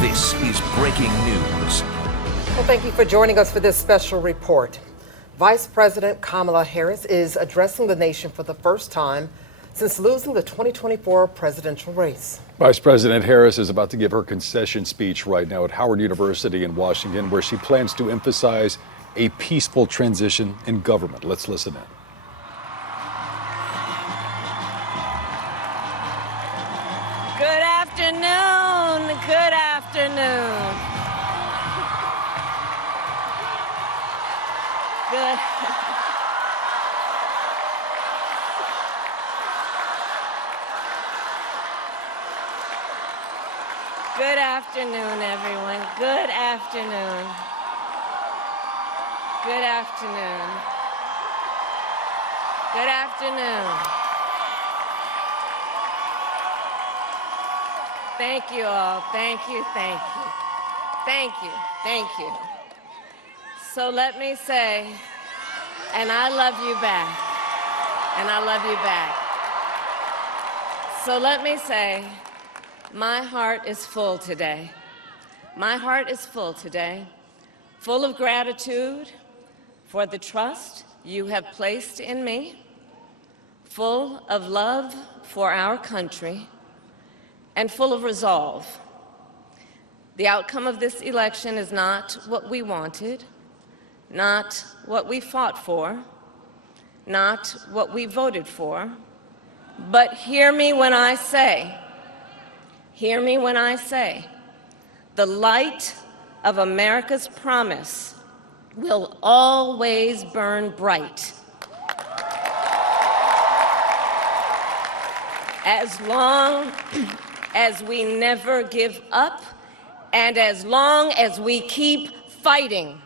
This is breaking news. Well, thank you for joining us for this special report. Vice President Kamala Harris is addressing the nation for the first time since losing the 2024 presidential race. Vice President Harris is about to give her concession speech right now at Howard University in Washington, where she plans to emphasize a peaceful transition in government. Let's listen in. Good afternoon. Good afternoon. Good. Good afternoon, everyone. Good afternoon. Good afternoon. Good afternoon. Thank you all. Thank you, thank you. Thank you, thank you. So let me say, and I love you back. And I love you back. So let me say, my heart is full today. My heart is full today, full of gratitude for the trust you have placed in me, full of love for our country, and full of resolve. The outcome of this election is not what we wanted, not what we fought for, not what we voted for, but hear me when I say, the light of America's promise will always burn bright. As long as we never give up, and as long as we keep fighting.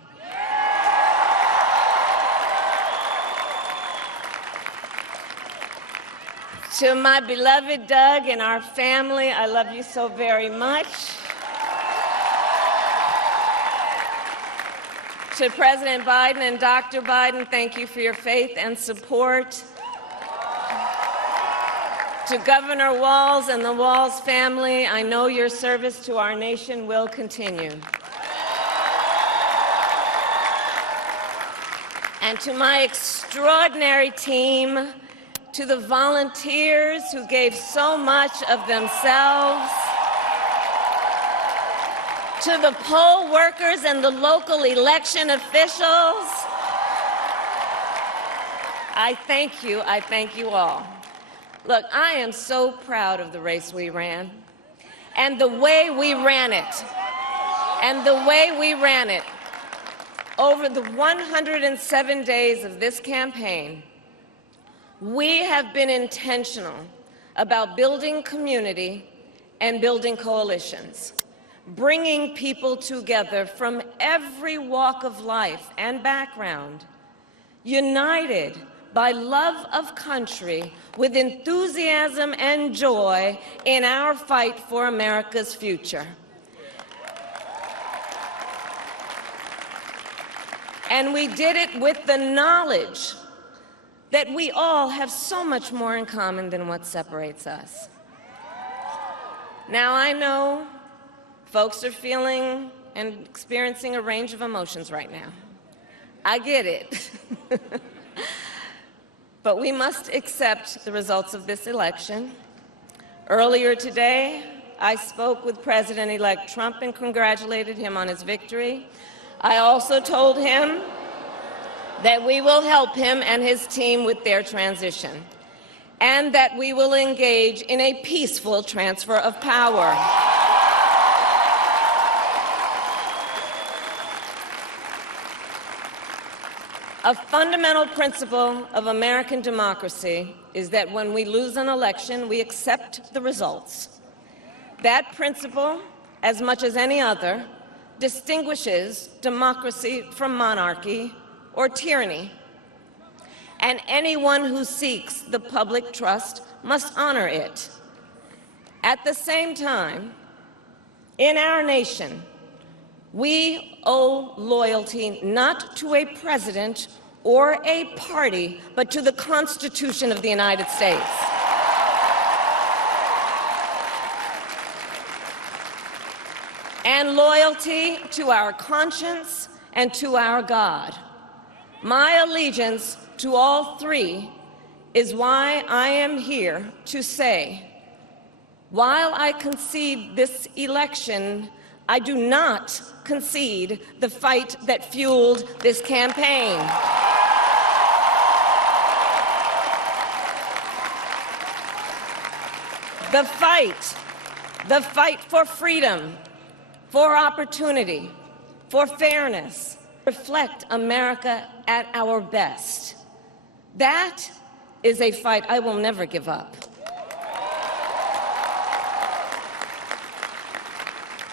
To my beloved Doug and our family, I love you so very much. To President Biden and Dr. Biden, thank you for your faith and support. To Governor Walz and the Walz family, I know your service to our nation will continue. And to my extraordinary team, to the volunteers who gave so much of themselves, to the poll workers and the local election officials, I thank you all. Look, I am so proud of the race we ran, and the way we ran it, over the 107 days of this campaign. We have been intentional about building community and building coalitions, bringing people together from every walk of life and background, united by love of country with enthusiasm and joy in our fight for America's future. And we did it with the knowledge that we all have so much more in common than what separates us. Now, I know folks are feeling and experiencing a range of emotions right now. I get it. But we must accept the results of this election. Earlier today, I spoke with President-elect Trump and congratulated him on his victory. I also told him that we will help him and his team with their transition, and that we will engage in a peaceful transfer of power. A fundamental principle of American democracy is that when we lose an election, we accept the results. That principle, as much as any other, distinguishes democracy from monarchy or tyranny. And anyone who seeks the public trust must honor it. At the same time, in our nation, we owe loyalty not to a president or a party, but to the Constitution of the United States. and loyalty to our conscience and to our God. My allegiance to all three is why I am here to say, while I concede this election, I do not concede the fight that fueled this campaign. The fight for freedom, for opportunity, for fairness, reflect America at our best. That is a fight I will never give up.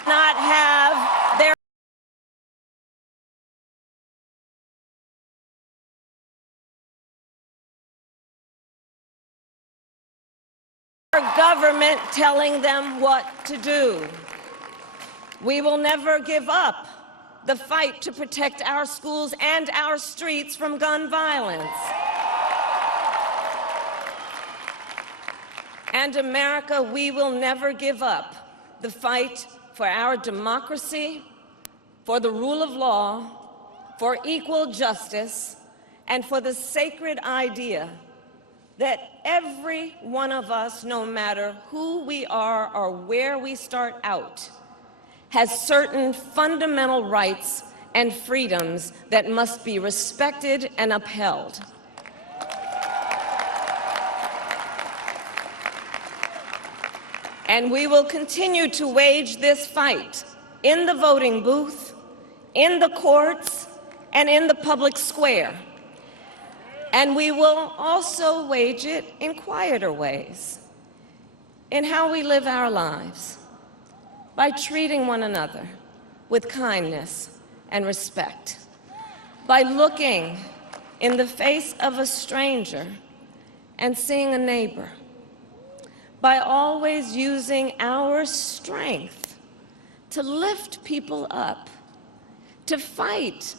Not have their government telling them what to do. We will never give up the fight to protect our schools and our streets from gun violence. And America, we will never give up the fight for our democracy, for the rule of law, for equal justice, and for the sacred idea that every one of us, no matter who we are or where we start out, has certain fundamental rights and freedoms that must be respected and upheld. And we will continue to wage this fight in the voting booth, in the courts, and in the public square. And we will also wage it in quieter ways, in how we live our lives, by treating one another with kindness and respect, by looking in the face of a stranger and seeing a neighbor, by always using our strength to lift people up, to fight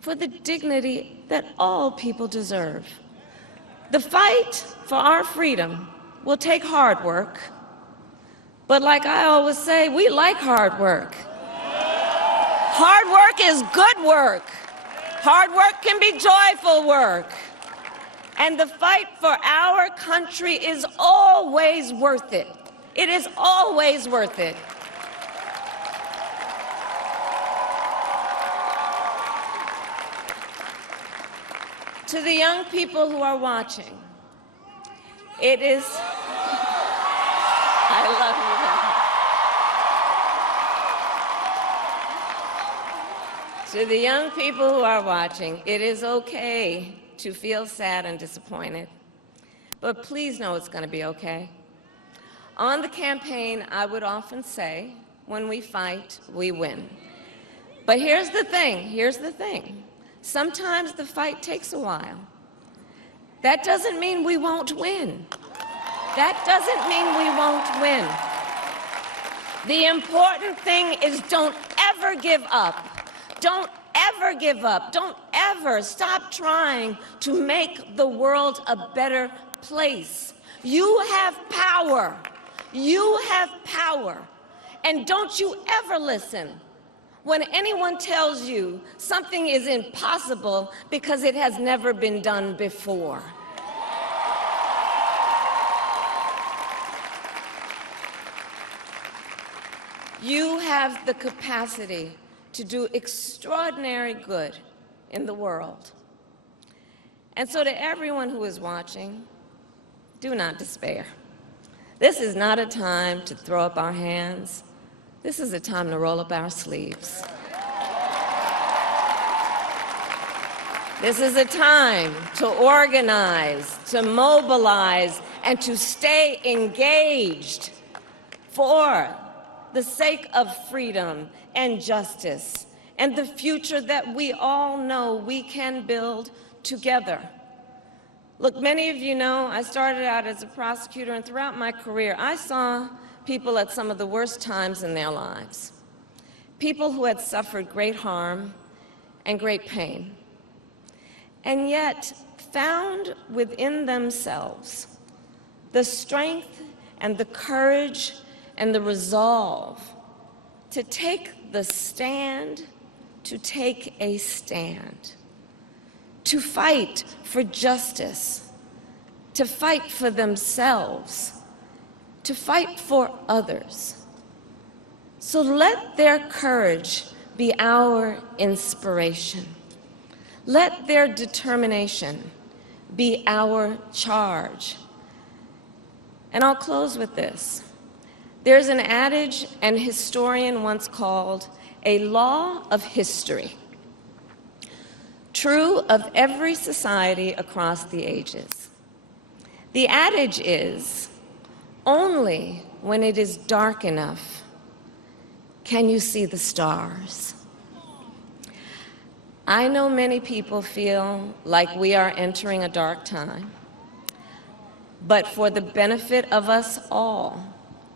for the dignity that all people deserve. The fight for our freedom will take hard work, but like I always say, we like hard work. Hard work is good work. Hard work can be joyful work. And the fight for our country is always worth it. It is always worth it. To the young people who are watching, it is, I love you. To the young people who are watching, it is okay to feel sad and disappointed, but please know it's going to be okay. On the campaign, I would often say, when we fight, we win. But here's the thing. Sometimes the fight takes a while. That doesn't mean we won't win. That doesn't mean we won't win. The important thing is don't ever give up. Don't ever give up. Don't ever stop trying to make the world a better place. You have power. You have power. And don't you ever listen when anyone tells you something is impossible because it has never been done before. You have the capacity to do extraordinary good in the world. And so to everyone who is watching, do not despair. This is not a time to throw up our hands. This is a time to roll up our sleeves. This is a time to organize, to mobilize, and to stay engaged for the sake of freedom and justice and the future that we all know we can build together. Look, many of you know I started out as a prosecutor, and throughout my career, I saw people at some of the worst times in their lives. People who had suffered great harm and great pain, and yet found within themselves the strength and the courage and the resolve to take the stand, to take a stand, to fight for justice, to fight for themselves, to fight for others. So let their courage be our inspiration. Let their determination be our charge. And I'll close with this. There's an adage an historian once called a law of history, true of every society across the ages. The adage is, only when it is dark enough can you see the stars. I know many people feel like we are entering a dark time, but for the benefit of us all,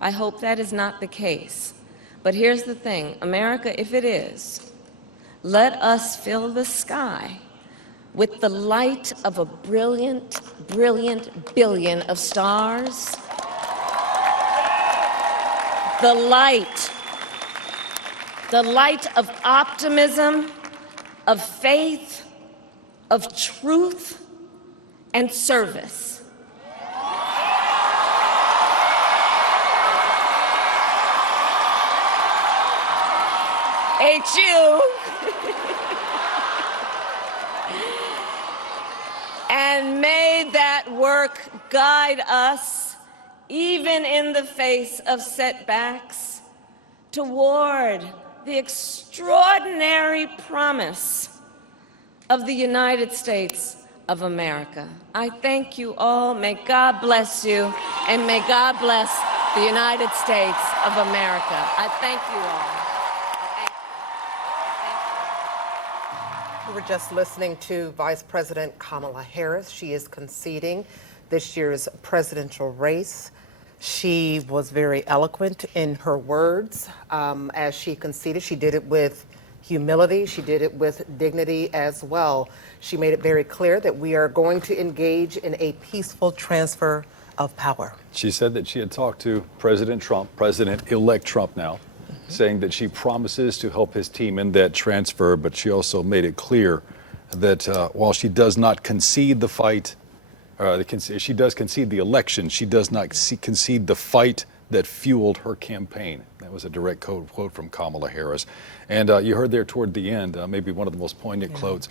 I hope that is not the case. But here's the thing, America, if it is, let us fill the sky with the light of a brilliant, brilliant billion of stars. The light of optimism, of faith, of truth, and service. HU. And may that work guide us, even in the face of setbacks, toward the extraordinary promise of the United States of America. I thank you all. May God bless you, and may God bless the United States of America. I thank you all. We were just listening to Vice President Kamala Harris. She is conceding this year's presidential race. She was very eloquent in her words as she conceded. She did it with humility. She did it with dignity as well. She made it very clear that we are going to engage in a peaceful transfer of power. She said that she had talked to President Trump, President-elect Trump now, saying that she promises to help his team in that transfer, but she also made it clear that while she does not concede the fight, she does concede the election, she does not concede the fight that fueled her campaign. That was a direct quote from Kamala Harris. And you heard there toward the end, maybe one of the most poignant quotes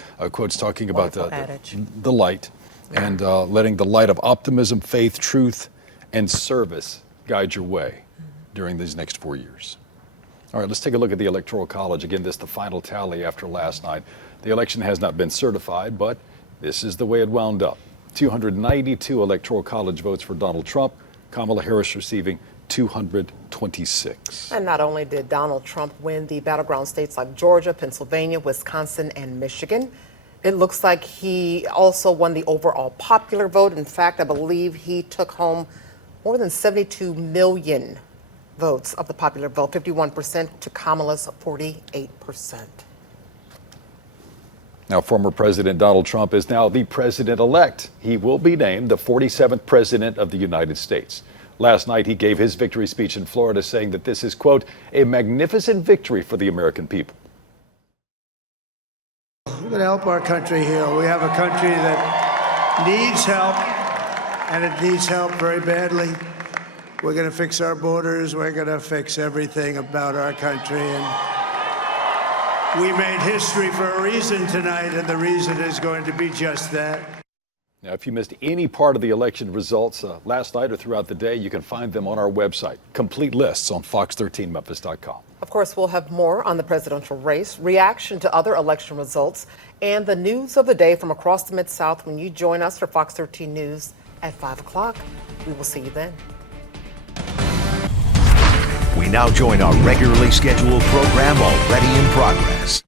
talking about the light and letting the light of optimism, faith, truth, and service guide your way during these next 4 years. All right, let's take a look at the Electoral College. Again, this is the final tally after last night. The election has not been certified, but this is the way it wound up. 292 Electoral College votes for Donald Trump, Kamala Harris receiving 226. And not only did Donald Trump win the battleground states like Georgia, Pennsylvania, Wisconsin, and Michigan, it looks like he also won the overall popular vote. In fact, I believe he took home more than 72 million votes of the popular vote, 51% to Kamala's 48%. Now, former President Donald Trump is now the president-elect. He will be named the 47th president of the United States. Last night, he gave his victory speech in Florida, saying that this is, quote, a magnificent victory for the American people. We're going to help our country heal. We have a country that needs help, and it needs help very badly. We're going to fix our borders. We're going to fix everything about our country. And we made history for a reason tonight, and the reason is going to be just that. Now, if you missed any part of the election results last night or throughout the day, you can find them on our website. Complete lists on fox13memphis.com. Of course, we'll have more on the presidential race, reaction to other election results, and the news of the day from across the Mid-South when you join us for Fox 13 News at 5 o'clock. We will see you then. We now join our regularly scheduled program already in progress.